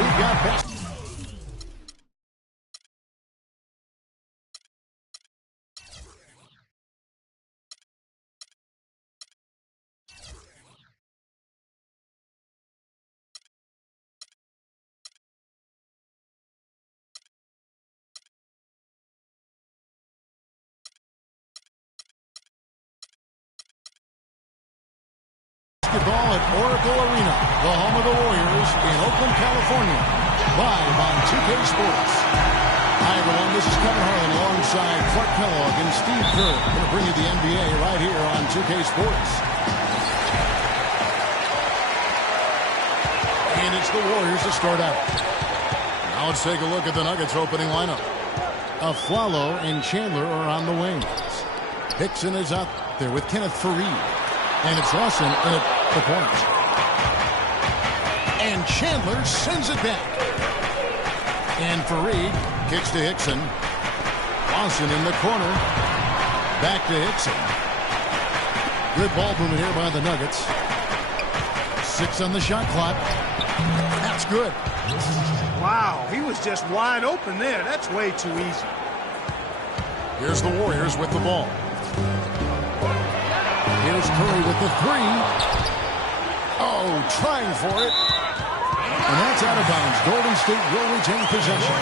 We've got best. Basketball at Oracle Arena, the home of the Warriors in Oakland, California. Live on 2K Sports. Hi, everyone. This is Kevin Harlan alongside Clark Kellogg and Steve Kerr. Going to bring you the NBA right here on 2K Sports. And it's the Warriors to start out. Now let's take a look at the Nuggets opening lineup. Afflalo and Chandler are on the wings. Hickson is out there with Kenneth Faried. And it's Lawson in at the point. And Chandler sends it back. And Faried kicks to Hickson. Lawson in the corner. Back to Hickson. Good ball movement here by the Nuggets. 6 on the shot clock. That's good. Wow, he was just wide open there. That's way too easy. Here's the Warriors with the ball. Here's Curry with the 3. Oh, trying for it. And that's out of bounds. Golden State will retain possession.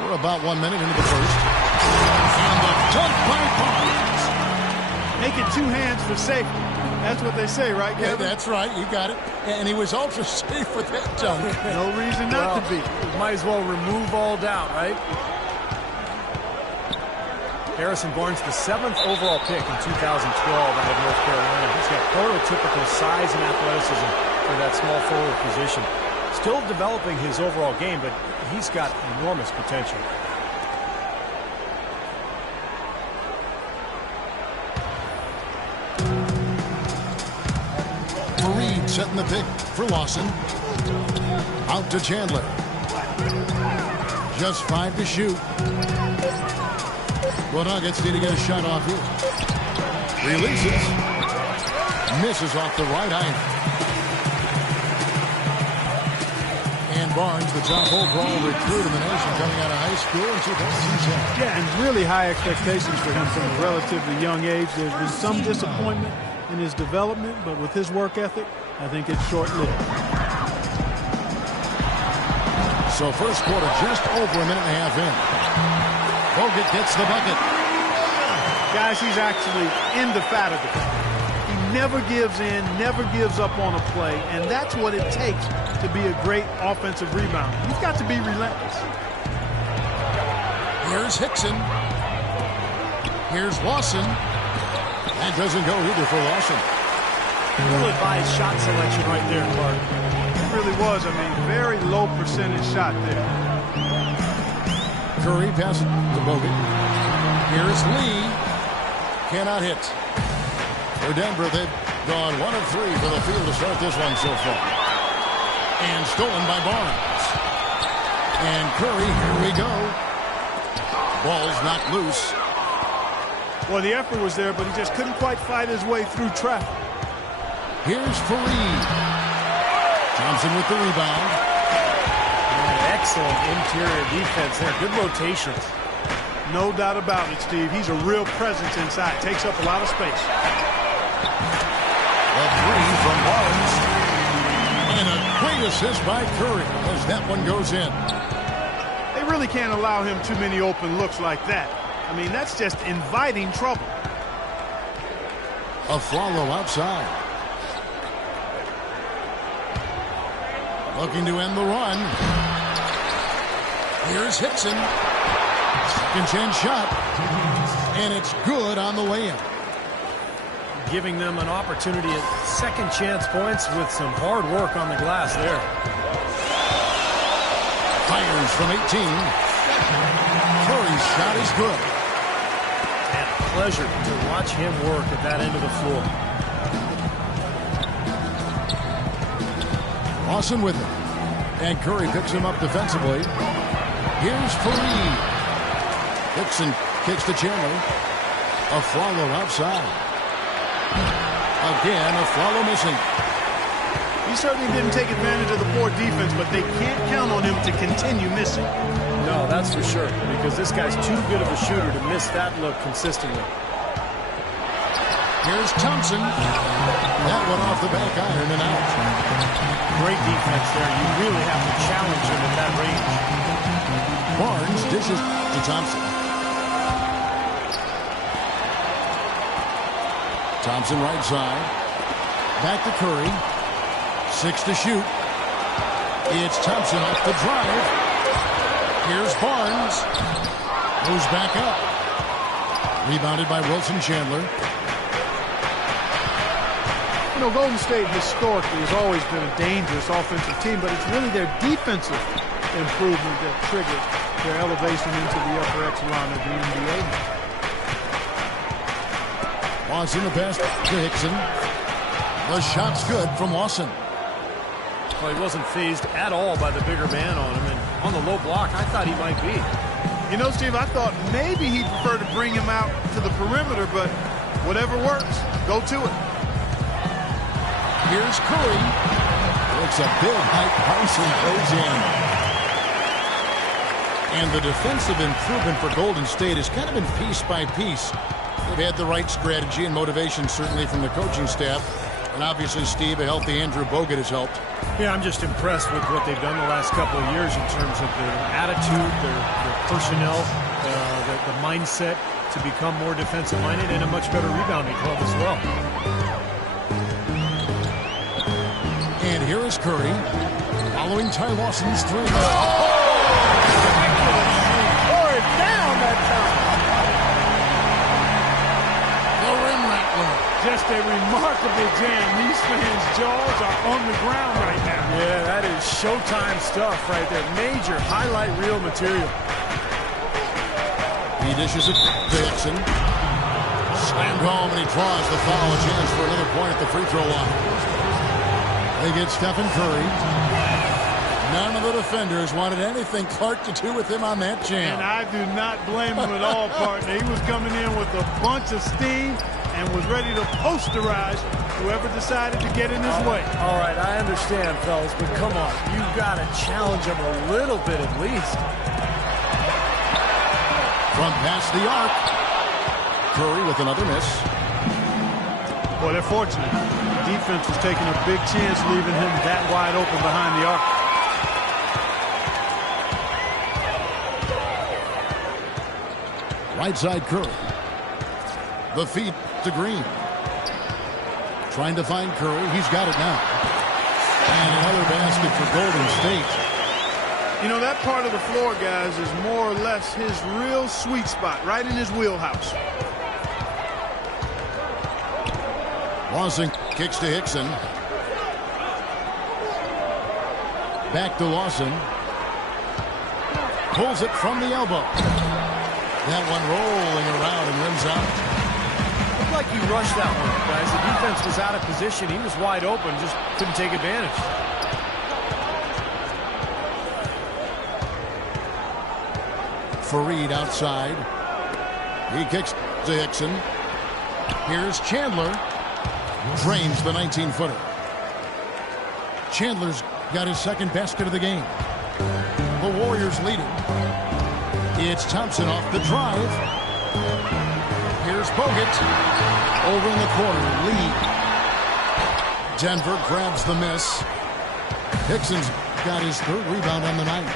We're about 1 minute into the first. And the dunk by Barnes. Making 2 hands for safety. That's what they say, right, Kevin? Yeah, that's right. You got it. And he was ultra safe with that dunk. No reason not to be. Might as well remove all doubt, right? Harrison Barnes, the 7th overall pick in 2012 out of North Carolina. He's got prototypical size and athleticism for that small forward position. Still developing his overall game, but he's got enormous potential. Faried setting the pick for Lawson. Out to Chandler. Just 5 to shoot. The Nuggets need to get a shot off here. Releases. Misses off the right iron. And Barnes, the top overall recruit in the nation coming out of high school in 2010. Yeah, and really high expectations for him from a relatively young age. There's been some disappointment in his development, but with his work ethic, I think it's short-lived. So first quarter just over a minute and a half in. Bogut gets the bucket. Guys, he's actually in the fat of it. He never gives in, never gives up on a play, and that's what it takes to be a great offensive rebounder. You've got to be relentless. Here's Hickson. Here's Lawson. That doesn't go either for Lawson. Ill-advised shot selection right there, Clark. It really was. I mean, very low percentage shot there. Curry passes to Bogut. Here's Lee. Cannot hit. For Denver, they've gone 1 of 3 for the field to start this one so far. And stolen by Barnes. And Curry, here we go. Ball's knocked loose. Well, the effort was there, but he just couldn't quite fight his way through traffic. Here's Faried. Thompson with the rebound. And excellent interior defense there. Good rotations. No doubt about it, Steve. He's a real presence inside. Takes up a lot of space. A 3 from Barnes. And a great assist by Curry as that one goes in. They really can't allow him too many open looks like that. I mean, that's just inviting trouble. Afflalo outside. Looking to end the run. Here's Hickson. Second chance shot. And it's good on the way in. Giving them an opportunity at second chance points with some hard work on the glass there. Fires from 18. Curry's shot is good. And a pleasure to watch him work at that end of the floor. Lawson with it. And Curry picks him up defensively. Here's Fareed. Hickson kicks to Chandler. Afflalo outside. Again, Afflalo missing. He certainly didn't take advantage of the poor defense, but they can't count on him to continue missing. No, that's for sure, because this guy's too good of a shooter to miss that look consistently. Here's Thompson. That one off the back iron and out. Great defense there. You really have to challenge him at that range. Barnes dishes to Thompson. Thompson right side. Back to Curry. 6 to shoot. It's Thompson off the drive. Here's Barnes. Moves back up. Rebounded by Wilson Chandler. You know, Golden State historically has always been a dangerous offensive team, but it's really their defensive improvement that triggered their elevation into the upper echelon of the NBA. Lawson the pass to Hickson. The shot's good from Lawson. Well, he wasn't fazed at all by the bigger man on him, and on the low block, I thought he might be. You know, Steve, I thought maybe he'd prefer to bring him out to the perimeter, but whatever works, go to it. Here's Curry. Looks a big height bounce and goes in. And the defensive improvement for Golden State has kind of been piece by piece. They've had the right strategy and motivation, certainly, from the coaching staff. And obviously, Steve, a healthy Andrew Bogut has helped. Yeah, I'm just impressed with what they've done the last couple of years in terms of their attitude, their personnel, the mindset to become more defensive-minded and a much better rebounding club as well. And here is Curry, following Ty Lawson's three. Tore it down that time. The rim rattler. Just a remarkable jam. These fans' jaws are on the ground right now. Yeah, that is Showtime stuff right there. Major highlight reel material. He dishes it to Hickson. Slammed home, and he draws the foul. A chance for another point at the free throw line. They get Stephen Curry. None of the defenders wanted anything Clark to do with him on that jam. And I do not blame him at all, partner. He was coming in with a bunch of steam and was ready to posterize whoever decided to get in his way. All right, I understand, fellas, but come on. You've got to challenge him a little bit at least. From past the arc. Curry with another miss. Well, they're fortunate. The defense was taking a big chance leaving him that wide open behind the arc. Right side Curry. The feed to Green. Trying to find Curry. He's got it now. And another basket for Golden State. You know, that part of the floor, guys, is more or less his real sweet spot, right in his wheelhouse. Lawson kicks to Hickson. Back to Lawson. Pulls it from the elbow. That one rolling around and rims out. Looked like he rushed that one, guys. The defense was out of position. He was wide open, just couldn't take advantage. Fareed outside. He kicks to Hickson. Here's Chandler. Drains the 19-footer. Chandler's got his second basket of the game. The Warriors leading. It's Thompson off the drive. Here's Bogut. Over in the corner. Lee. Denver grabs the miss. Hickson's got his third rebound on the night.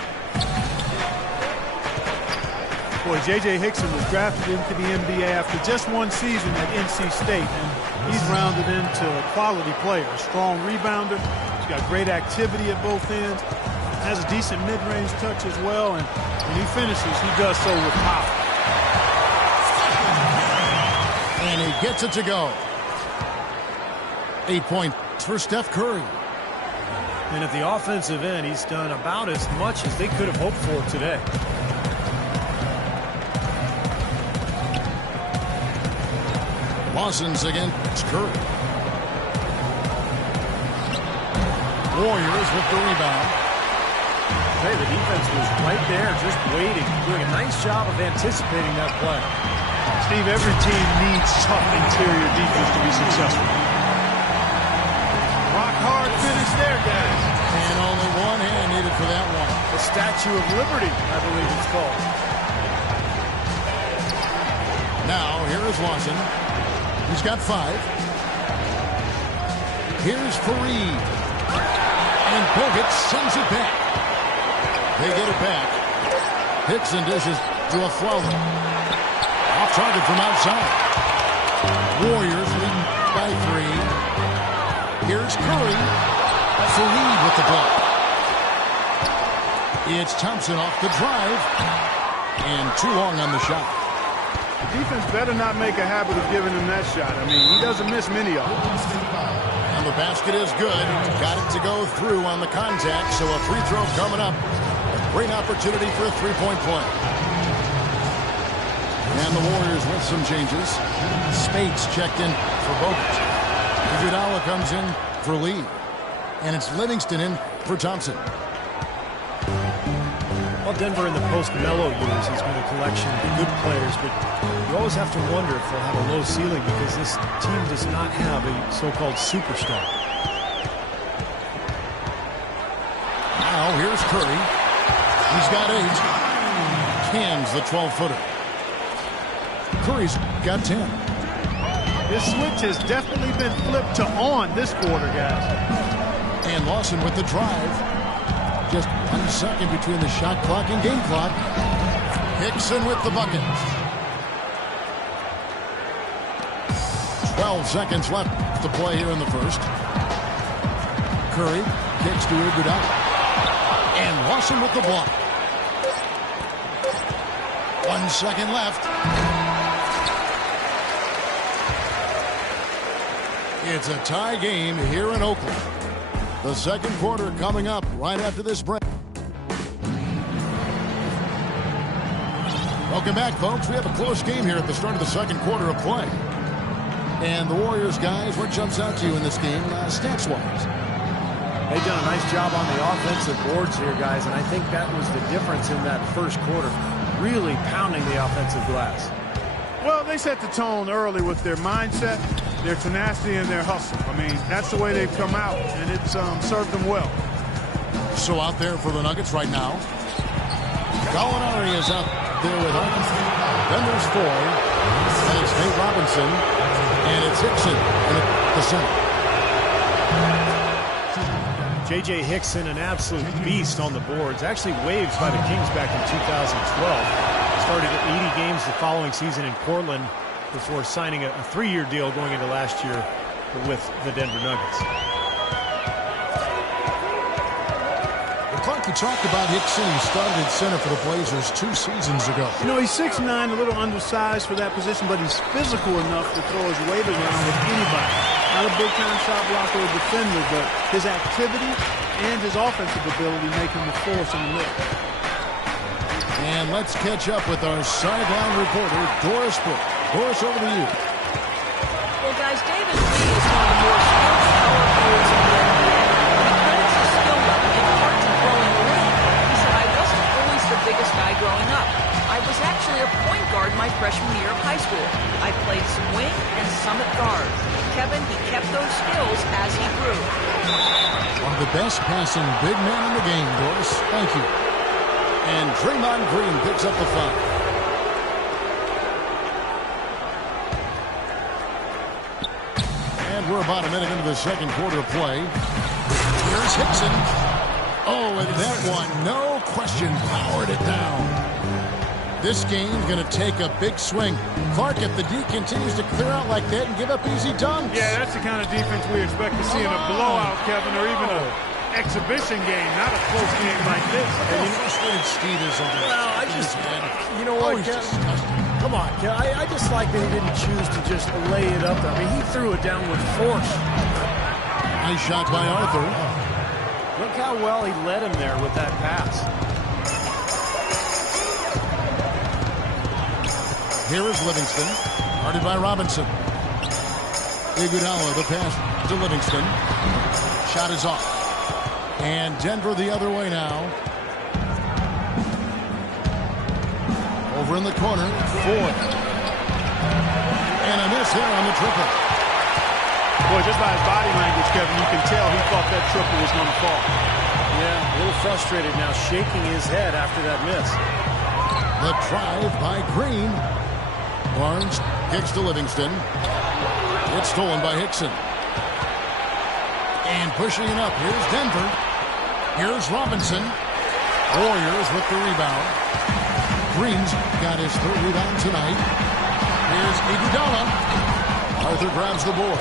Boy, J.J. Hickson was drafted into the NBA after just one season at NC State, and he's rounded into a quality player, a strong rebounder. He's got great activity at both ends, has a decent mid-range touch as well, and when he finishes, he does so with power. And he gets it to go. 8 points for Steph Curry. And at the offensive end, he's done about as much as they could have hoped for today. Lawson's against Curry. Warriors with the rebound. Hey, the defense was right there, just waiting, doing a nice job of anticipating that play. Steve, every team needs tough interior defense to be successful. Rock hard finish there, guys. And only one hand needed for that one. The Statue of Liberty, I believe it's called. Now, here is Lawson. He's got 5. Here's Fareed. And Bogut sends it back. They get it back. Hickson dishes to a Fowler. Off target from outside. Warriors leading by 3. Here's Curry. Fareed with the block. It's Thompson off the drive. And too long on the shot. The defense better not make a habit of giving him that shot. I mean, he doesn't miss many of them. And the basket is good. Got it to go through on the contact, so a free throw coming up. A great opportunity for a three-point play. And the Warriors with some changes. Spates checked in for Bogut. Iguodala comes in for Lee. And it's Livingston in for Thompson. Well, Denver in the post-Melo years has been a collection of good players, but you always have to wonder if they'll have a low ceiling because this team does not have a so-called superstar. Now, here's Curry. He's got 8. Cans the 12-footer. Curry's got 10. This switch has definitely been flipped to on this quarter, guys. And Lawson with the drive. Just 1 second between the shot clock and game clock. Hickson with the bucket. 12 seconds left to play here in the first. Curry kicks to Iguodala. And Lawson with the block. 1 second left. It's a tie game here in Oakland. The second quarter coming up right after this break. Welcome back, folks. We have a close game here at the start of the second quarter of play. And the Warriors, guys, what jumps out to you in this game, stats-wise? They've done a nice job on the offensive boards here, guys, and I think that was the difference in that first quarter, really pounding the offensive glass. Well, they set the tone early with their mindset, their tenacity, and their hustle. I mean, that's the way they've come out, and it's served them well. So out there for the Nuggets right now. Gallinari is out there with him. Then there's Foy. And it's Nate Robinson. And it's Hickson at the center. J.J. Hickson, an absolute beast on the boards. Actually waived by the Kings back in 2012. Started 80 games the following season in Portland before signing a 3-year deal going into last year with the Denver Nuggets. Well, Clark, you talked about Hickson. He started at center for the Blazers 2 seasons ago. You know, he's 6'9", a little undersized for that position, but he's physical enough to throw his weight around with anybody. Not a big-time shot blocker or defender, but his activity and his offensive ability make him a force in the mix. And let's catch up with our sideline reporter, Doris Burke. Doris, over to you. Well, guys, David Lee is one of the more skilled power forwards in the NBA. He credits his skill level in part to growing the league. He said, I wasn't always the biggest guy growing up. I was actually a point guard my freshman year of high school. I played some wing and some at guard. Kevin, he kept those skills as he grew. One of the best passing big men in the game, Doris. Thank you. And Draymond Green picks up the foul. And we're about a minute into the second quarter of play. Here's Hickson. Oh, and that one, no question, powered it down. This game's going to take a big swing. Clark, if the D continues to clear out like that and give up easy dunks. Yeah, that's the kind of defense we expect to see in a blowout, Kevin, or even an exhibition game, not a close game like this. How frustrated Steve is over there. Well, I just, you know what, come on, I just like that he didn't choose to just lay it up there. I mean, he threw it down with force. Nice shot by Arthur. Look how well he led him there with that pass. Here is Livingston, guarded by Robinson. Iguodala, the pass to Livingston. Shot is off. And Denver the other way now. Over in the corner, Ford. And a miss there on the triple. Boy, just by his body language, Kevin, you can tell he thought that triple was going to fall. Yeah, a little frustrated now, shaking his head after that miss. The drive by Green. Barnes kicks to Livingston. It's stolen by Hickson. And pushing it up, here's Denver. Here's Robinson. Warriors with the rebound. Green's got his third rebound tonight. Here's Iguodala. Arthur grabs the board.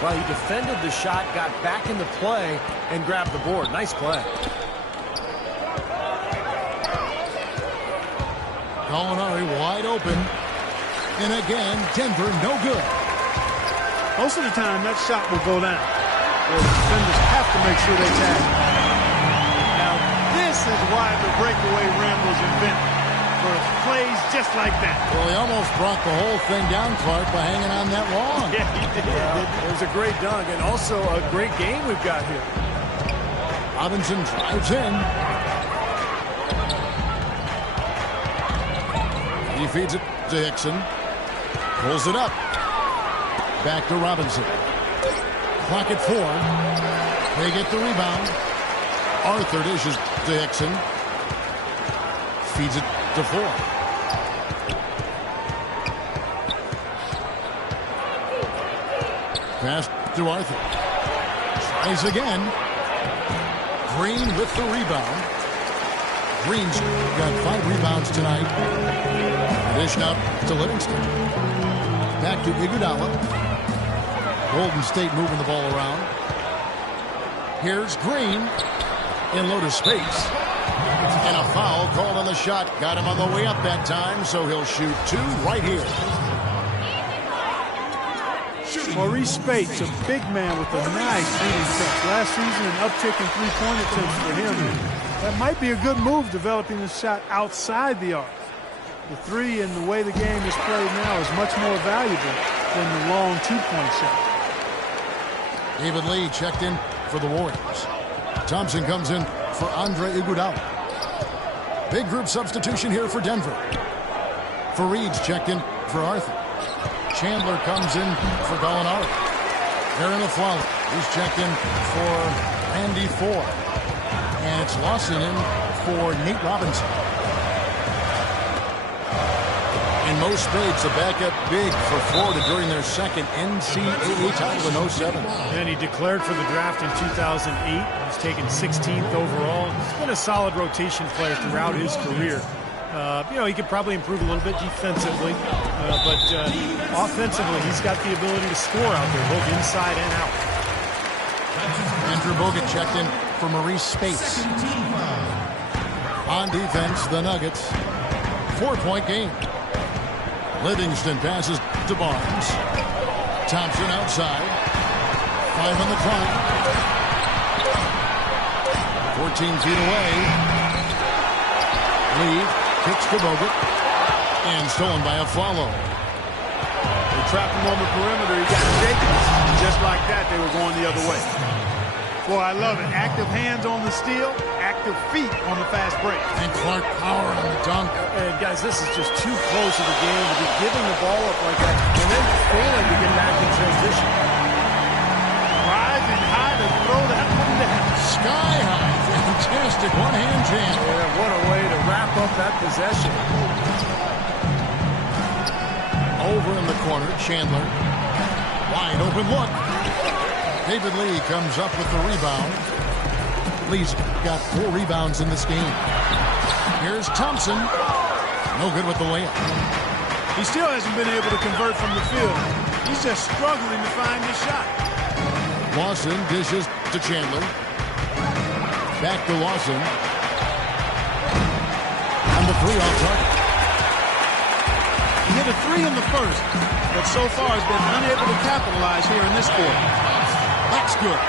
Well, he defended the shot, got back into play, and grabbed the board. Nice play. Gallinari wide open. And again, Denver no good. Most of the time, that shot will go down. The defenders have to make sure they tag. Now, this is why the breakaway rim was invented. For plays just like that. Well, he almost brought the whole thing down, Clark, by hanging on that long. Yeah, he did. It was a great dunk and also a great game we've got here. Robinson drives in. He feeds it to Hickson. Pulls it up. Back to Robinson. Clock at 4. They get the rebound. Arthur dishes to Hickson. Feeds it to 4. Pass to Arthur. Tries again. Green with the rebound. Green's got 5 rebounds tonight. Dish out to Livingston. Back to Iguodala. Golden State moving the ball around. Here's Green. In low to space. And a foul called on the shot. Got him on the way up that time, so he'll shoot 2 right here. Maurice Spates, a big man with a nice shooting touch. Last season, an uptick in three-point attempts for him. That might be a good move, developing the shot outside the arc. The 3 and the way the game is played now is much more valuable than the long 2-point shot. David Lee checked in for the Warriors. Thompson comes in for Andre Iguodala. Big group substitution here for Denver. Fareed's checked in for Arthur. Chandler comes in for Gallinari. Aaron Aflalo, he's checked in for Randy Ford. And it's Lawson in for Nate Robinson. And Mo Spades, a backup big for Florida during their second NCAA title in 07. And he declared for the draft in 2008. He's taken 16th overall. He's been a solid rotation player throughout his career. He could probably improve a little bit defensively, but offensively, he's got the ability to score out there, both inside and out. Andrew Bogut checked in for Maurice Spates. On defense, the Nuggets, 4-point game. Livingston passes to Barnes. Thompson outside. 5 on the clock. 14 feet away. Lee kicks to Bogut. And stolen by Aflalo. They trapped him on the perimeter. He got shaken. Just like that, they were going the other way. Boy, I love it. Active hands on the steal, active feet on the fast break. And Clark power on the dunk. And guys, this is just too close to the game to be giving the ball up like that and then failing to get back in transition. Rising high to throw that one down. Sky high. Fantastic one-hand jam. Yeah, what a way to wrap up that possession. Over in the corner, Chandler. Wide open look. David Lee comes up with the rebound. Lee's got 4 rebounds in this game. Here's Thompson. No good with the layup. He still hasn't been able to convert from the field. He's just struggling to find his shot. Lawson dishes to Chandler. Back to Lawson. On the 3 off target. He hit a 3 in the first, but so far has been unable to capitalize here in this quarter. That's good.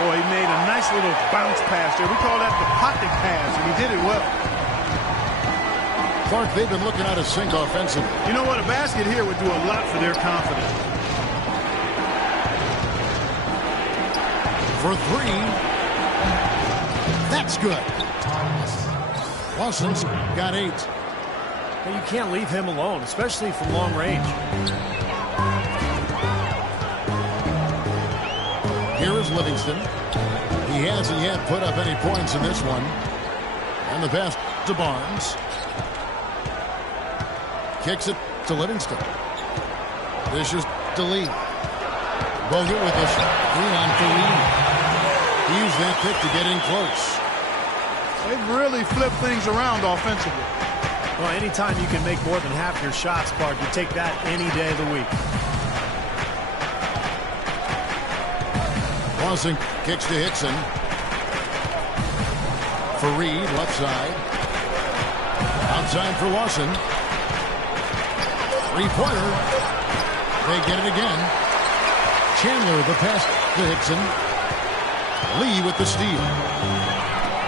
Boy, he made a nice little bounce pass there. We call that the pocket pass, and he did it well. Clark, they've been looking out of sync offensively. You know what? A basket here would do a lot for their confidence. For 3. That's good. Lawson's got 8. And you can't leave him alone, especially from long range. Here is Livingston. He hasn't yet put up any points in this one. And the pass to Barnes. Kicks it to Livingston. Dishes to Lee. Bogut with a screen on for Lee. He used that pick to get in close. They've really flipped things around offensively. Well, anytime you can make more than half your shots, Clark, you take that any day of the week. Lawson kicks to Hickson. For Reed, left side. Outside for Lawson. Three-pointer. They get it again. Chandler the pass to Hickson. Lee with the steal.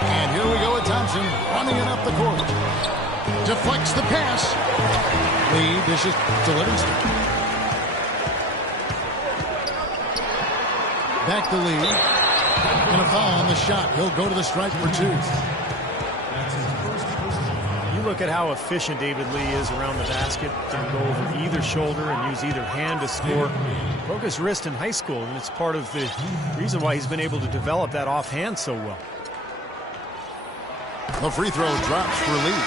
And here we go with Thompson running it up the court. Deflects the pass. Lee dishes to Livingston. Back to Lee. And a foul on the shot. He'll go to the stripe for two. You look at how efficient David Lee is around the basket. Can go over either shoulder and use either hand to score. Broke his wrist in high school, and it's part of the reason why he's been able to develop that offhand so well. The free throw drops for Lee.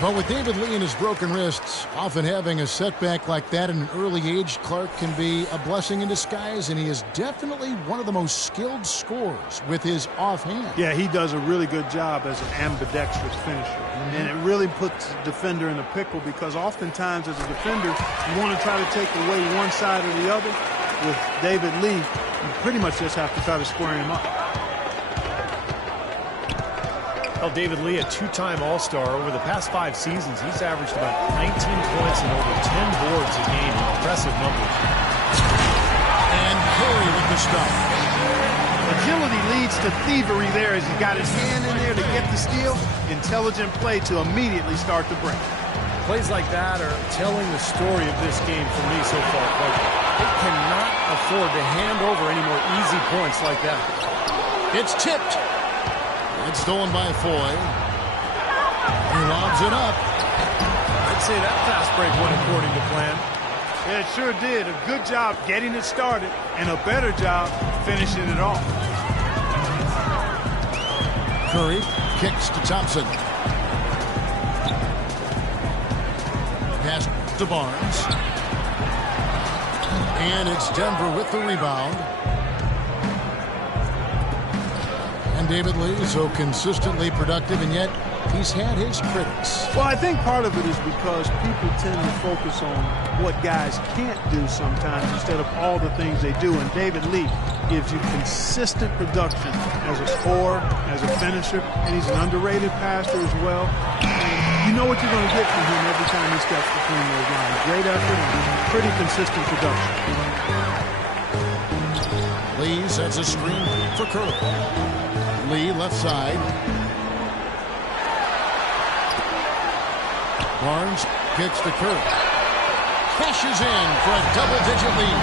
But with David Lee and his broken wrists, often having a setback like that at an early age, Clark, can be a blessing in disguise, and he is definitely one of the most skilled scorers with his offhand. Yeah, he does a really good job as an ambidextrous finisher. And it really puts the defender in a pickle because oftentimes as a defender, you want to try to take away one side or the other. With David Lee, you pretty much just have to try to square him up. Well, David Lee, a two-time All-Star. Over the past 5 seasons, he's averaged about 19 points and over 10 boards a game. Impressive numbers. And Curry with the stop. Agility leads to thievery there as he got his hand in there to get the steal. Intelligent play to immediately start the break. Plays like that are telling the story of this game for me so far. They cannot afford to hand over any more easy points like that. It's tipped. It's stolen by Foy. He lobs it up. I'd say that fast break went according to plan. Yeah, it sure did. A good job getting it started and a better job finishing it off. Curry kicks to Thompson. Pass to Barnes. And it's Denver with the rebound. And David Lee is so consistently productive, and yet he's had his critics. Well, I think part of it is because people tend to focus on what guys can't do sometimes instead of all the things they do. And David Lee gives you consistent production as a scorer, as a finisher, and he's an underrated passer as well. And you know what you're going to get from him every time he steps between those lines. Great effort and pretty consistent production. Lee sets a screen for Curry. Lee left side. Barnes kicks to Curry. Cashes in for a double-digit lead.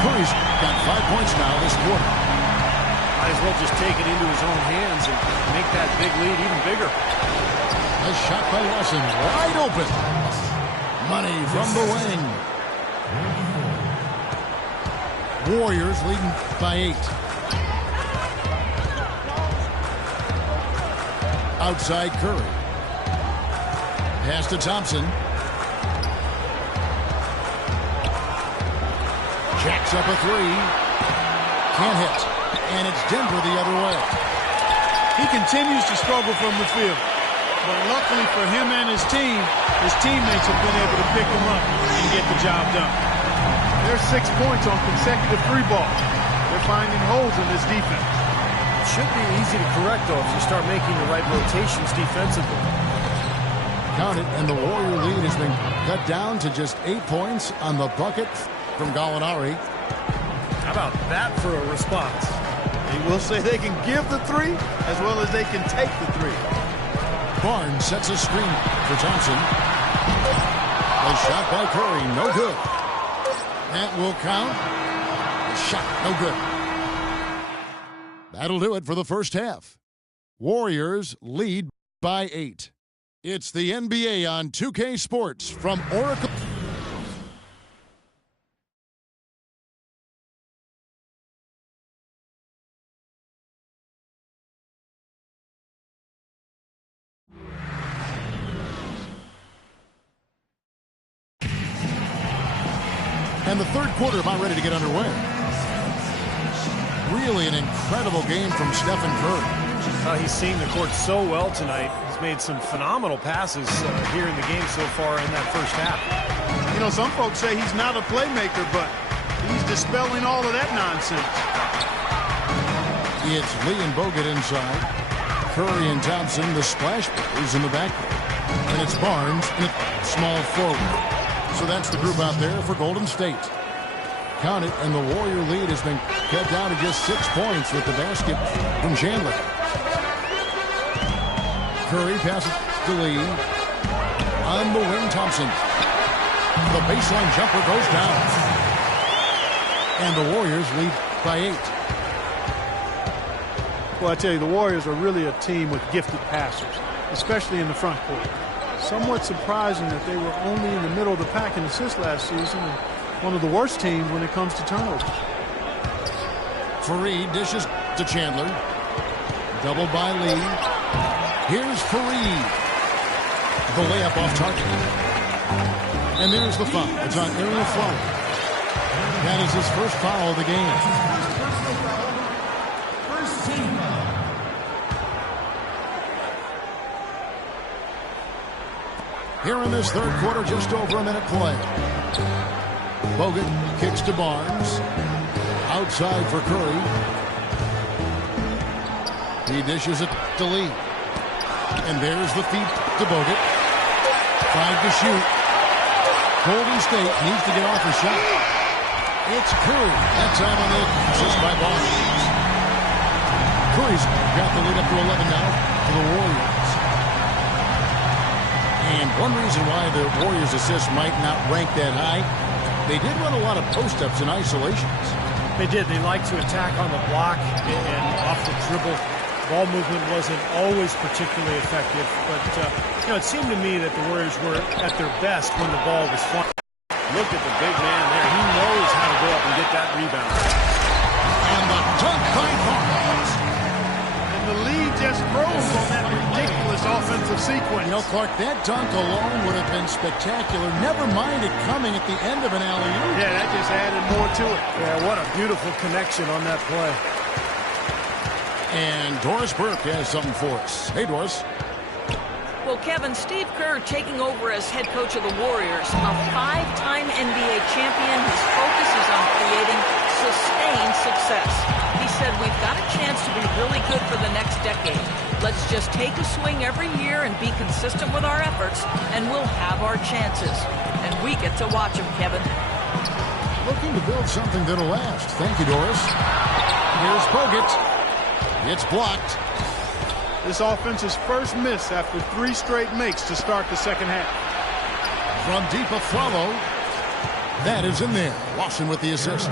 Curry's got 5 points now this quarter. Might as well just take it into his own hands and make that big lead even bigger. A shot by Lawson, wide open. Money from the wing. Warriors leading by 8. Outside Curry. Pass to Thompson. Jacks up a 3. Can't hit. And it's Denver the other way. He continues to struggle from the field. But luckily for him and his teammates have been able to pick him up and get the job done. There's 6 points on consecutive 3 balls. They're finding holes in this defense. Should be easy to correct, though, if you start making the right rotations defensively. Count it, and the Warrior lead has been cut down to just 8 points on the bucket from Gallinari. How about that for a response? He will say they can give the 3 as well as they can take the 3. Barnes sets a screen for Thompson. A shot by Curry, no good. That will count. A shot, no good. That'll do it for the first half. Warriors lead by 8. It's the NBA on 2K Sports from Oracle. And the third quarter about ready to get underway. Really an incredible game from Stephen Curry. He's seen the court so well tonight. He's made some phenomenal passes here in the game so far in that first half. You know, some folks say he's not a playmaker, but he's dispelling all of that nonsense. It's Lee and Bogut inside. Curry and Thompson, the splash brothers in the backcourt. And it's Barnes and it's small forward. So that's the group out there for Golden State. Count it, and the Warrior lead has been cut down to just 6 points with the basket from Chandler. Curry passes to Lee. On the wing, Thompson. The baseline jumper goes down. And the Warriors lead by 8. Well, I tell you, the Warriors are really a team with gifted passers, especially in the front court. Somewhat surprising that they were only in the middle of the pack in assists last season, and one of the worst teams when it comes to turnovers. Fareed dishes to Chandler. Double by Lee. Here's Fareed. The layup off target. And there's the foul. It's on Ariel Flowers. That is his first foul of the game. First team foul. Here in this third quarter, just over a minute play. Bogut kicks to Barnes. Outside for Curry. He dishes it to Lee. And there's the feed to Bogut. 5 to shoot. Golden State needs to get off a shot. It's Curry. That time on the assist by Barnes. Curry's got the lead up to 11 now for the Warriors. And one reason why the Warriors' assists might not rank that high, they did run a lot of post-ups and isolations. They did. They like to attack on the block and off the dribble. Ball movement wasn't always particularly effective, but it seemed to me that the Warriors were at their best when the ball was flying. Look at the big man there. He knows how to go up and get that rebound. And the dunk by Barnes. And the lead just froze on that ridiculous offensive sequence. You know, Clark, that dunk alone would have been spectacular. Never mind it coming at the end of an alley-oop. Yeah, that just added more to it. Yeah, what a beautiful connection on that play. And Doris Burke has something for us. Hey, Doris. Well, Kevin, Steve Kerr taking over as head coach of the Warriors, a 5-time NBA champion. His focus is on creating sustained success. He said, we've got a chance to be really good for the next decade. Let's just take a swing every year and be consistent with our efforts, and we'll have our chances. And we get to watch him, Kevin. Looking to build something that'll last. Thank you, Doris. Here's Bogut. It's blocked. This offense's first miss after 3 straight makes to start the second half. From deep Aflalo. That is in there. Lawson with the assist.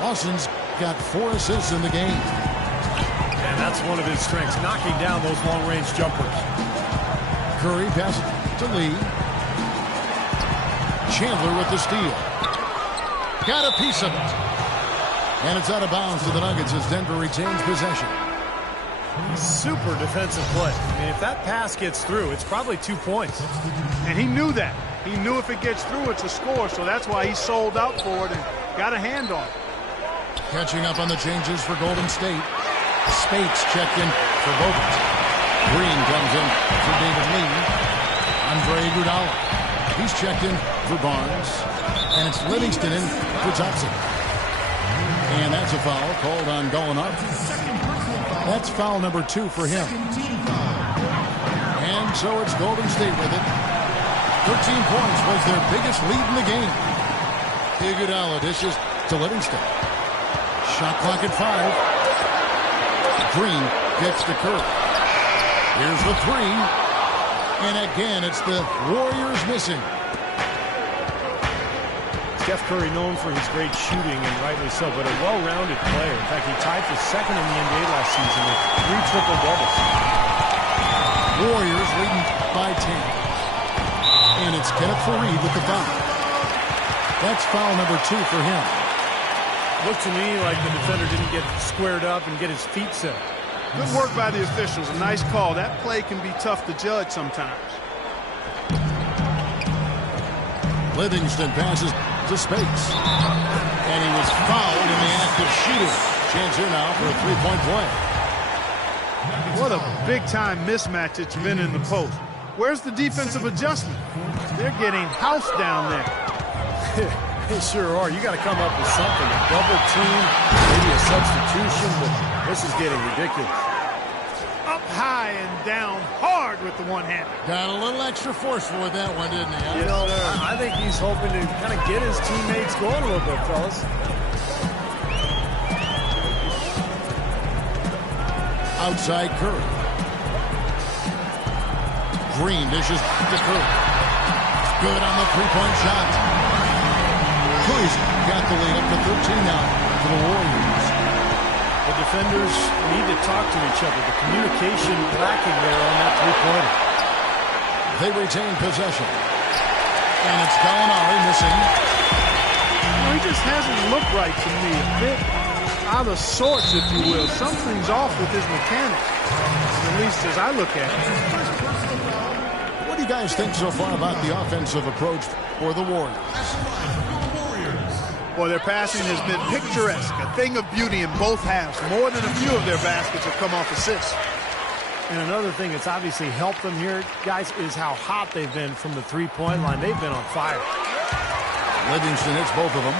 Lawson's got 4 assists in the game. And that's one of his strengths, knocking down those long-range jumpers. Curry passes to Lee. Chandler with the steal. Got a piece of it. And it's out of bounds to the Nuggets as Denver retains possession. Super defensive play. I mean, if that pass gets through, it's probably 2 points. And he knew that. He knew if it gets through, it's a score, so that's why he sold out for it and got a hand on it. Catching up on the changes for Golden State. Spates checked in for Bogut. Green comes in for David Lee. Andre Iguodala. He's checked in for Barnes. And it's Livingston in for Thompson. And that's a foul called on Gallinari. That's foul number 2 for him. And so it's Golden State with it. 13 points was their biggest lead in the game. Iguodala dishes to Livingston. Shot clock at 5. Green gets to Curry. Here's the 3. And again, it's the Warriors missing. Steph Curry known for his great shooting, and rightly so, but a well-rounded player. In fact, he tied for second in the NBA last season with 3 triple-doubles. Warriors leading by 10. And it's Kenneth Faried with the foul. That's foul number 2 for him. Looked to me like the defender didn't get squared up and get his feet set. Good work by the officials. A nice call. That play can be tough to judge sometimes. Livingston passes to Spates. And he was fouled in the act of shooting. Chance here now for a three-point play. What a big-time mismatch it's been in the post. Where's the defensive adjustment? They're getting housed down there. They sure are. You got to come up with something. A double team, maybe a substitution, but this is getting ridiculous. Up high and down hard with the one-hander. Got a little extra forceful with that one, didn't he? You know, I think he's hoping to kind of get his teammates going a little bit, fellas. Outside Curry. Green dishes to Curry. Good on the three-point shot. Curry's got the lead up to 13 now for the Warriors. The defenders need to talk to each other. The communication lacking there on that three-pointer. They retain possession. And it's Gallinari missing. He just hasn't looked right to me. A bit out of sorts, if you will. Something's off with his mechanics, at least as I look at it. What do you guys think so far about the offensive approach for the Warriors? Well, their passing has been picturesque, a thing of beauty in both halves. More than a few of their baskets have come off assists. And another thing that's obviously helped them here, guys, is how hot they've been from the three-point line. They've been on fire. Livingston hits both of them.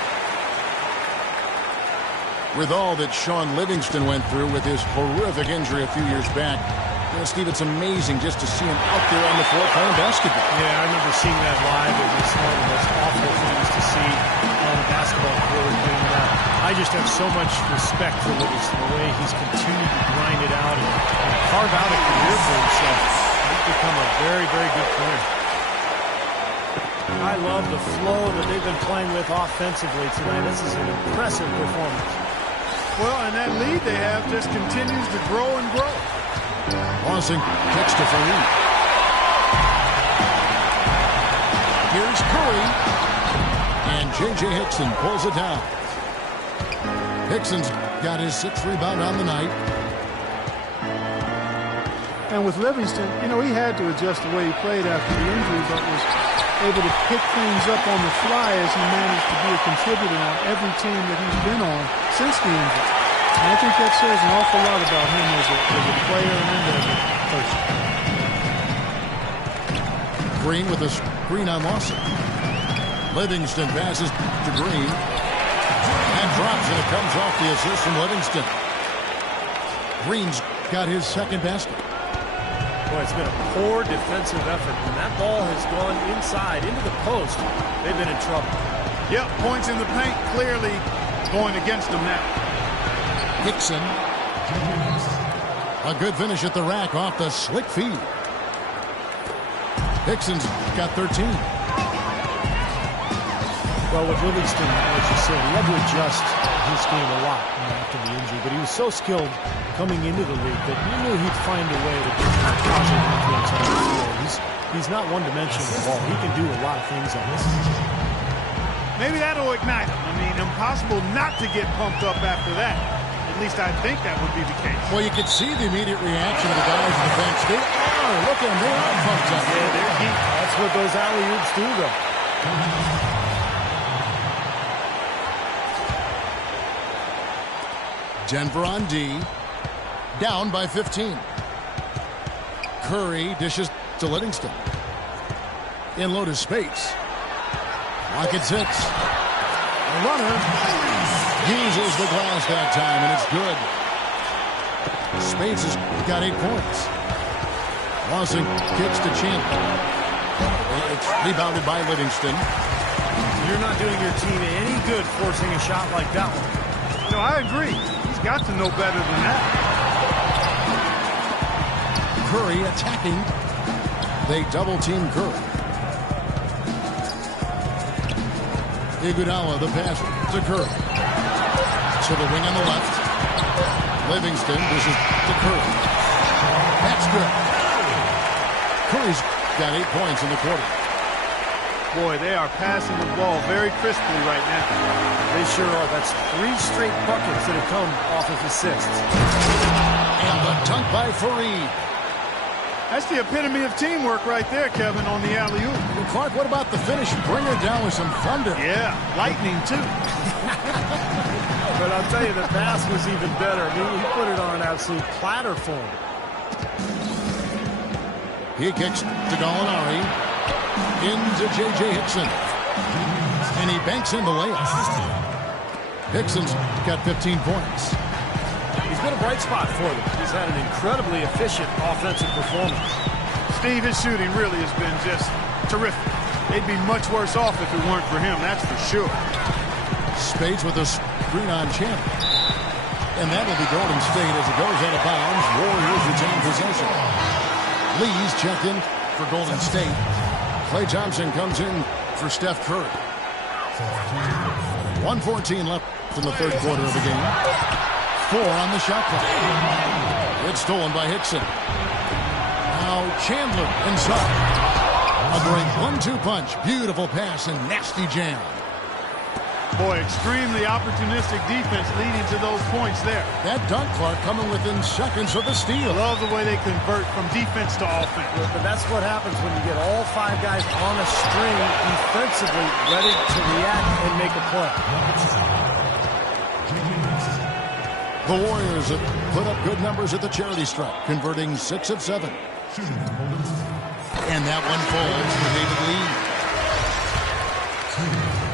With all that Sean Livingston went through with his horrific injury a few years back, you know, Steve, it's amazing just to see him out there on the floor playing basketball. Yeah, I remember seeing that live. It was one of the most awful things to see on the basketball court. And I just have so much respect for Livingston, the way he's continued to grind it out and carve out a career for himself. He's become a very, very good player. I love the flow that they've been playing with offensively tonight. This is an impressive performance. Well, and that lead they have just continues to grow and grow. Lawson kicks to Faried. Here's Curry. And J.J. Hickson pulls it down. Hickson's got his 6th rebound on the night. And with Livingston, you know, he had to adjust the way he played after the injury, but was able to pick things up on the fly as he managed to be a contributor on every team that he's been on since the injury. And I think that says an awful lot about him as a player and as a person. Green with a screen on Lawson. Livingston passes to Green. And drops, and it comes off the assist from Livingston. Green's got his 2nd basket. Boy, it's been a poor defensive effort. When that ball has gone inside, into the post, they've been in trouble. Yep, points in the paint clearly going against them now. Hickson. A good finish at the rack off the slick feed. Hickson's got 13. Well, with Livingston, as you said, he had to adjust his game a lot after the injury, but he was so skilled coming into the league that you knew he'd find a way to bring a positive influence on the floor. He's not one-dimensional at all. He can do a lot of things on this. Maybe that'll ignite him. I mean, impossible not to get pumped up after that. At least I think that would be the case. Well, you could see the immediate reaction of the guys on the bench. They are. Look at them. They are pumped up. Yeah, they're heat. That's what those alley-oops do, though. Denver on D. Down by 15. Curry dishes to Livingston. In low to Spates. Rockets 6. A runner uses the glass that time, and it's good. Spates has got 8 points. Lawson kicks to Chin. It's rebounded by Livingston. You're not doing your team any good forcing a shot like that one. No, I agree. He's got to know better than that. Curry attacking. They double-team Curry. Iguodala, the passer, to Curry. To the wing on the left. Livingston, this is to Curry. That's good. Curry's got 8 points in the quarter. Boy, they are passing the ball very crisply right now. They sure are. That's 3 straight buckets that have come off of assists. And the dunk by Faried. That's the epitome of teamwork right there, Kevin, on the alley-oop. Well, Clark, what about the finish? Bring her down with some thunder. Yeah, lightning, too. But I'll tell you, the pass was even better. I mean, he put it on an absolute platter for him. He kicks to Gallinari. Into J.J. Hickson. And he banks in the layup. Hickson's got 15 points. He's been a bright spot for them. He's had an incredibly efficient offensive performance. Steve, his shooting really has been just terrific. They'd be much worse off if it weren't for him, that's for sure. Spades with a screen on Chandler. And that'll be Golden State as it goes out of bounds. Warriors retain possession. Lee's checked in for Golden State. Klay Thompson comes in for Steph Curry. 1:14 left in the third quarter of the game. 4 on the shot clock. It's stolen by Hickson. Now Chandler inside. A great 1-2 punch. Beautiful pass and nasty jam. Boy, extremely opportunistic defense leading to those points there. That dunk, Clark, coming within seconds of the steal. Love the way they convert from defense to offense. But that's what happens when you get all 5 guys on a string defensively ready to react and make a play. The Warriors have put up good numbers at the charity stripe, converting 6 of 7. And that one falls for David Lee.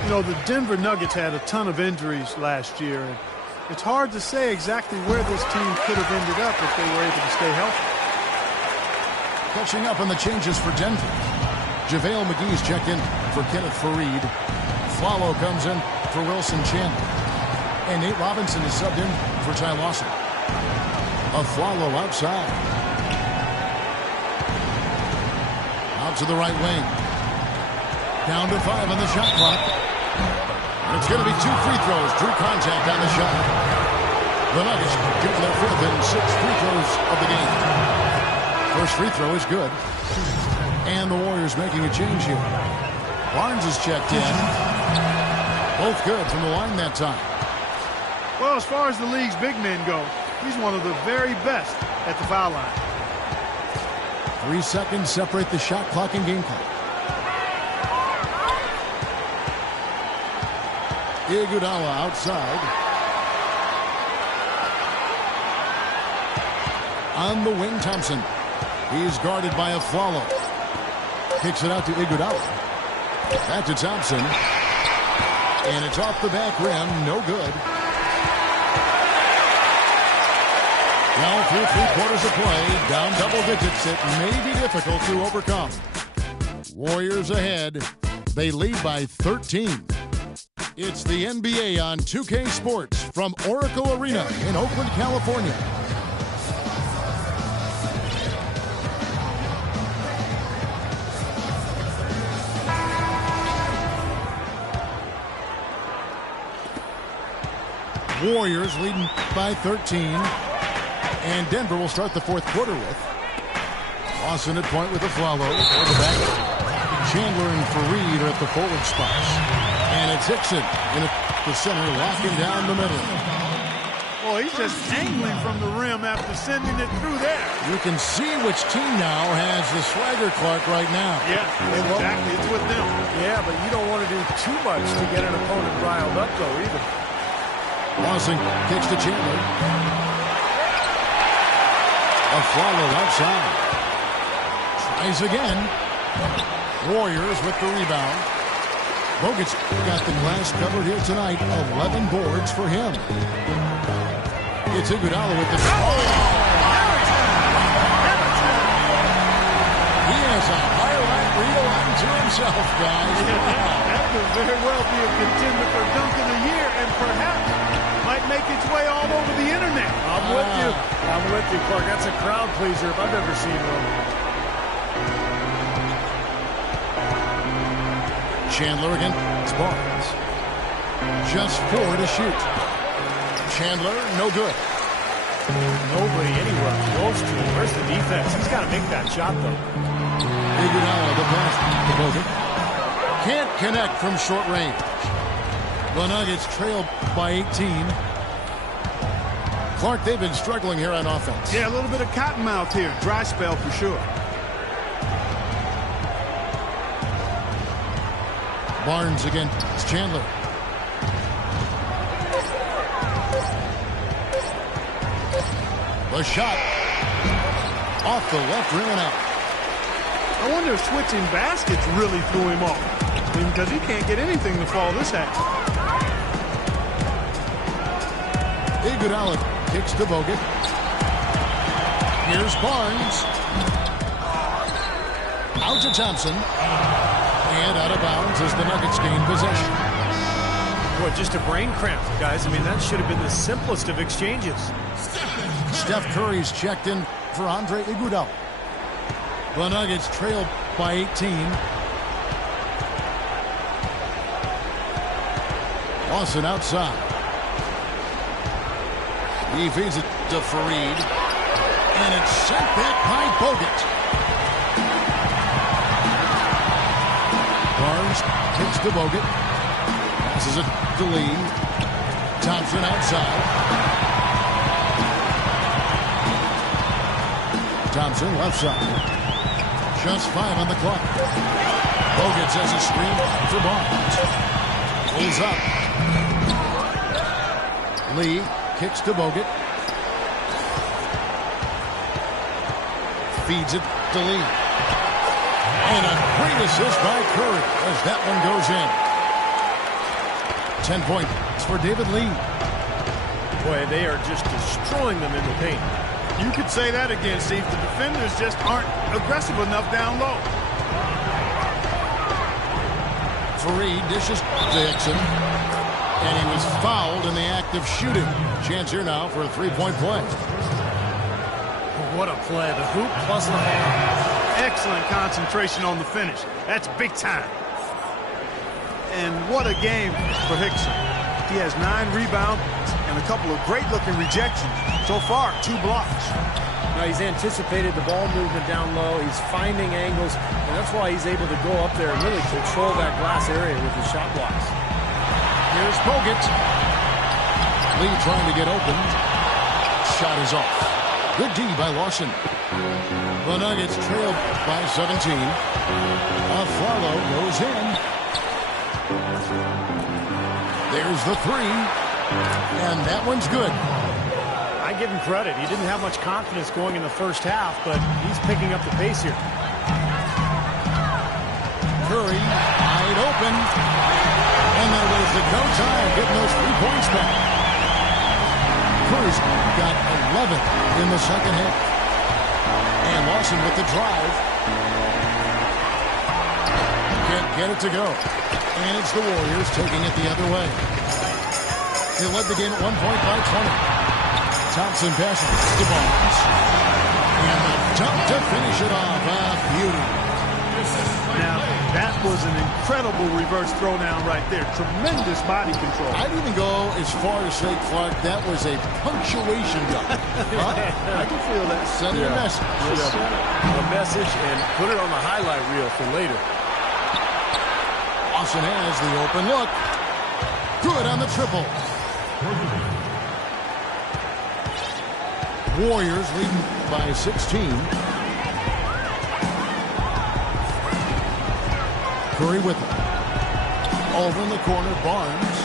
You know, the Denver Nuggets had a ton of injuries last year, and it's hard to say exactly where this team could have ended up if they were able to stay healthy. Catching up on the changes for Denver. JaVale McGee's checked in for Kenneth Faried. Flalo comes in for Wilson Chandler. And Nate Robinson is subbed in for Ty Lawson. Flalo outside. Out to the right wing. Down to 5 on the shot clock. And it's going to be 2 free throws. Drew contact on the shot. The Nuggets get their 5th and 6th free throws of the game. First free throw is good. And the Warriors making a change here. Barnes is checked in. Both good from the line that time. Well, as far as the league's big men go, he's one of the very best at the foul line. 3 seconds separate the shot clock and game clock. Iguodala outside. On the wing, Thompson. He's guarded by Flalo. Kicks it out to Iguodala. Back to Thompson. And it's off the back rim. No good. Now through 3 quarters of play. Down double digits. It may be difficult to overcome. Warriors ahead. They lead by 13. It's the NBA on 2K Sports from Oracle Arena in Oakland, California. Warriors leading by 13. And Denver will start the 4th quarter with Lawson at point with a Flalo. Or the back. Chandler and Faried are at the forward spots. And it's Hickson in the center, locking down the middle. Boy, he's just angling from the rim after sending it through there. You can see which team now has the swagger, Clark, right now. Yeah, exactly. It's with them. Yeah, but you don't want to do too much to get an opponent riled up, though, either. Lawson kicks to Chandler. Flalo outside. Tries again. Warriors with the rebound. Bogut's got the glass covered here tonight. 11 boards for him. It's Iguodala with the... He has a highlight reel unto himself, guys. That could very well be a contender for Dunk of the Year and perhaps might make its way all over the internet. I'm with you. I'm with you, Clark. That's a crowd pleaser if I've ever seen one. Chandler against Barnes. Just 4 to shoot. Chandler, no good. Nobody anywhere close to him. Where's the defense? He's got to make that shot, though. Iguodala, the pass to Bogut. Can't connect from short range. The Nuggets trail by 18. Clark, they've been struggling here on offense. Yeah, a little bit of cottonmouth here. Dry spell for sure. Barnes against Chandler. The shot off the left rim and out. I wonder if switching baskets really threw him off. I mean, because he can't get anything to fall this half. Iguodala kicks to Bogut. Here's Barnes. Out to Thompson. And out of bounds as the Nuggets gain possession. Boy, just a brain cramp, guys. I mean, that should have been the simplest of exchanges. Steph Curry's checked in for Andre Iguodala. The Nuggets trailed by 18. Lawson outside. He feeds it to Fareed. And it's sent back by Bogut. Barnes kicks to Bogut. Passes it to Lee. Thompson outside. Thompson left side. Just 5 on the clock. Bogut has a screen for Barnes. Pulls up. Lee kicks to Bogut. Feeds it to Lee. And a great assist by Curry as that one goes in. 10 points for David Lee. Boy, they are just destroying them in the paint. You could say that again, Steve. The defenders just aren't aggressive enough down low. Fareed dishes to Hickson. And he was fouled in the act of shooting. Chance here now for a three-point play. What a play. The hoop plus the hand. Excellent concentration on the finish. That's big time. And what a game for Hickson. He has 9 rebounds and a couple of great-looking rejections. So far, 2 blocks. Now, he's anticipated the ball movement down low. He's finding angles, and that's why he's able to go up there and really control that glass area with his shot blocks. Here's Bogut. Lee trying to get open. Shot is off. Good D by Lawson. The Nuggets trail by 17. Aflalo goes in. There's the 3. And that one's good. I give him credit. He didn't have much confidence going in the first half, but he's picking up the pace here. Curry, wide open. And there was the coach getting those 3 points back. Curry's got 11 in the second half. And Lawson with the drive. Can't get it to go. And it's the Warriors taking it the other way. They led the game at 1 point by 20. Thompson passes to Barnes. And the dunk to finish it off. Beauty. Now, that was an incredible reverse throwdown right there. Tremendous body control. I'd even go as far as say, Clark, that was a punctuation dunk. I can feel that. Sending a message. A message and put it on the highlight reel for later. Lawson has the open look. Good on the triple. Warriors leading by 16. Curry with it. Over in the corner, Barnes.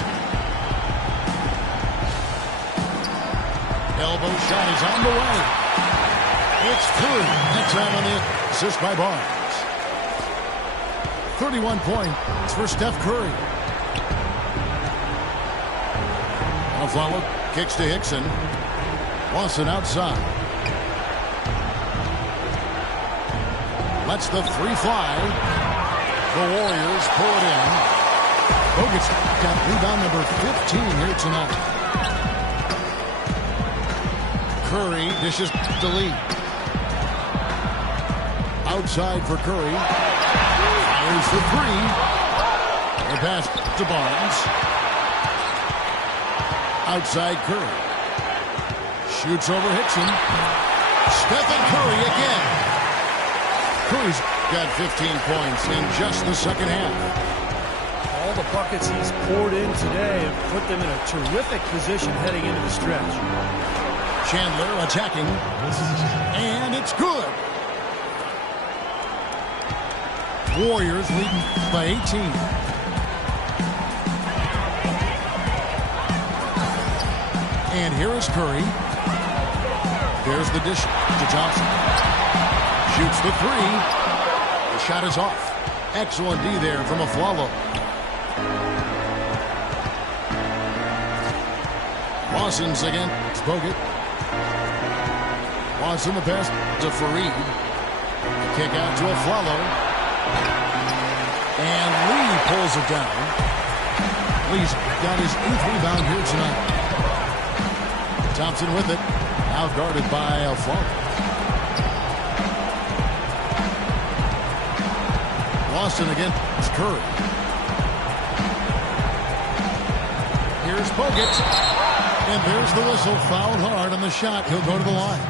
Elbow shot is on the way. It's Curry. Next time on the assist by Barnes. 31 points for Steph Curry. Aflalo kicks to Hickson. Lawson outside. Lets the 3 fly. The Warriors pull it in. Bogut's got rebound number 15 here tonight. Curry dishes to Lee. Outside for Curry. Fires for 3. The pass to Barnes. Outside Curry. Shoots over Hickson. Stephen Curry again. Curry's got 15 points in just the second half. All the buckets he's poured in today have put them in a terrific position heading into the stretch. Chandler attacking. And it's good. Warriors leading by 18. And here is Curry. There's the dish to Thompson. Shoots the three. The shot is off. Excellent D there from Afflalo. Lawson's against Bogut. Lawson the pass to Fareed. The kick out to Afflalo. And Lee pulls it down. Lee's got his 8th rebound here tonight. Thompson with it. Now guarded by Afflalo. Lawson against Curry. Here's Bogut. And there's the whistle. Fouled hard on the shot. He'll go to the line.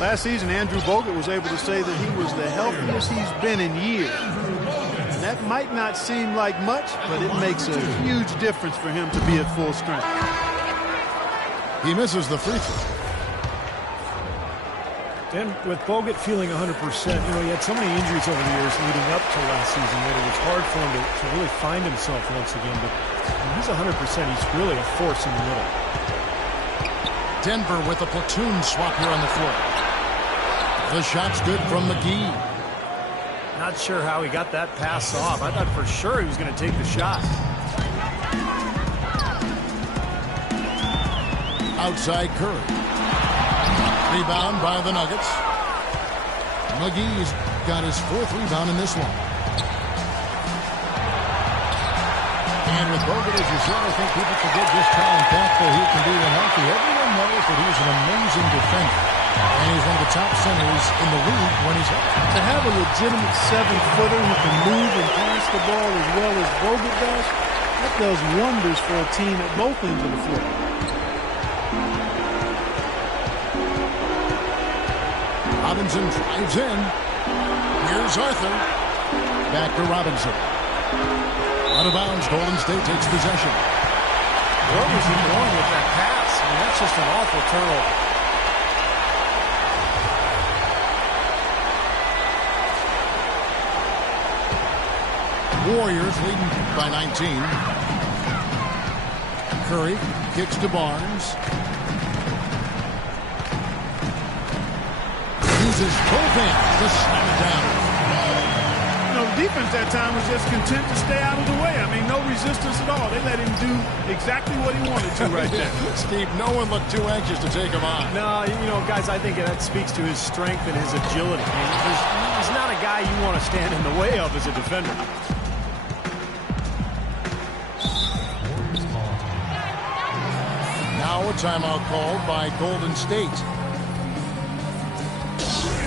Last season, Andrew Bogut was able to say that he was the healthiest he's been in years. And that might not seem like much, but it makes a huge difference for him to be at full strength. He misses the free throw. And with Bogut feeling 100%, he had so many injuries over the years leading up to last season that it was hard for him to really find himself once again. But when he's 100%, he's really a force in the middle. Denver with a platoon swap here on the floor. The shot's good from McGee. Not sure how he got that pass off. I thought for sure he was going to take the shot. Outside Curry. Rebound by the Nuggets. McGee's got his 4th rebound in this one. And with Bogut, as you said, I think people forget just how impactful he can be when healthy. Everyone knows that he's an amazing defender. And he's one of the top centers in the league when he's healthy. To have a legitimate 7-footer who can move and pass the ball as well as Bogut does, that does wonders for a team at both ends of the floor. Robinson drives in. Here's Arthur. Back to Robinson. Out of bounds, Golden State takes possession. Where was he going with that pass? I mean, that's just an awful turnover. Warriors leading by 19. Curry kicks to Barnes. Uses both hands to slam it down. The defense that time was just content to stay out of the way. I mean, no resistance at all. They let him do exactly what he wanted to right there. Steve, no one looked too anxious to take him on. No, guys, I think that speaks to his strength and his agility. I mean, he's not a guy you want to stand in the way of as a defender. Now a timeout called by Golden State.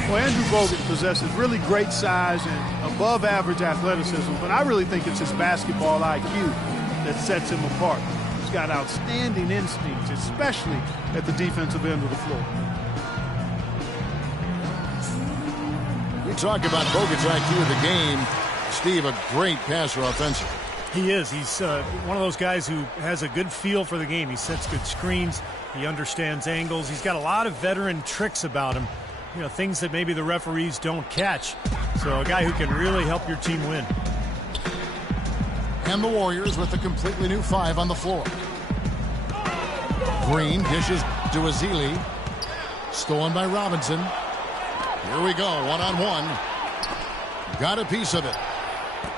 Well, Andrew Bogut possesses really great size and above-average athleticism, but I really think it's his basketball IQ that sets him apart. He's got outstanding instincts, especially at the defensive end of the floor. We talk about Bogut's IQ of the game. Steve, a great passer offensively. He is. He's one of those guys who has a good feel for the game. He sets good screens. He understands angles. He's got a lot of veteran tricks about him. Things that maybe the referees don't catch. So a guy who can really help your team win. And the Warriors with a completely new 5 on the floor. Green dishes to Ezeli. Stolen by Robinson. Here we go, one-on-one. Got a piece of it.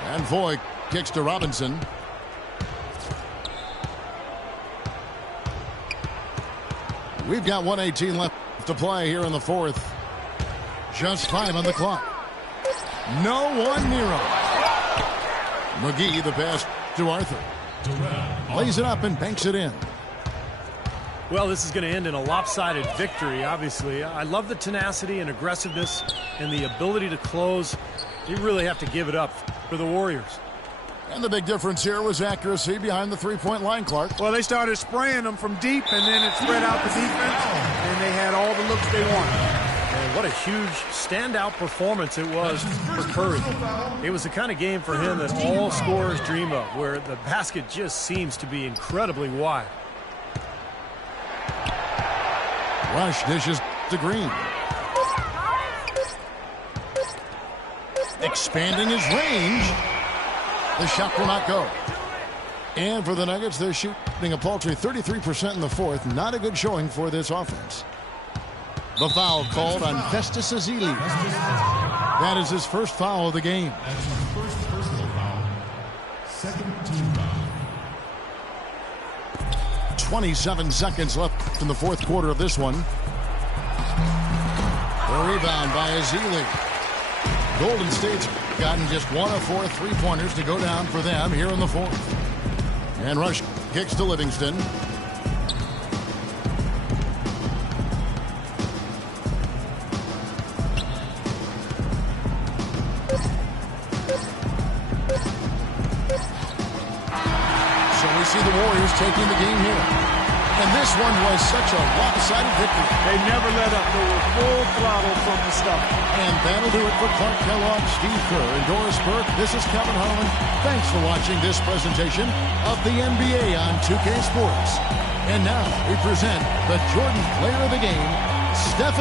And Voigt kicks to Robinson. We've got 1:18 left to play here in the 4th. Just 5 on the clock. No one near him. McGee, the pass to Arthur. Lays it up and banks it in. Well, this is going to end in a lopsided victory, obviously. I love the tenacity and aggressiveness and the ability to close. You really have to give it up for the Warriors. And the big difference here was accuracy behind the three-point line, Clark. Well, they started spraying them from deep, and then it spread out the defense, and they had all the looks they wanted. And what a huge standout performance it was for Curry. It was the kind of game for him that all scorers dream of, where the basket just seems to be incredibly wide. Rush dishes to Green. Expanding his range. The shot will not go. And for the Nuggets, they're shooting a paltry 33% in the fourth. Not a good showing for this offense. The foul called on Festus Ezeli. That is his first foul of the game. That's his first personal foul. Second team foul. 27 seconds left in the fourth quarter of this one. The rebound by Ezeli. Golden State's gotten just 1 of 4 three-pointers to go down for them here in the fourth. And Rush kicks to Livingston. So we see the Warriors taking the game here. And this one was such a lopsided victory. They never let up. They were full throttle from the start. And that'll do it for Clark Kellogg, Steve Kerr, and Doris Burke. This is Kevin Harlan. Thanks for watching this presentation of the NBA on 2K Sports. And now we present the Jordan Player of the Game, Stephen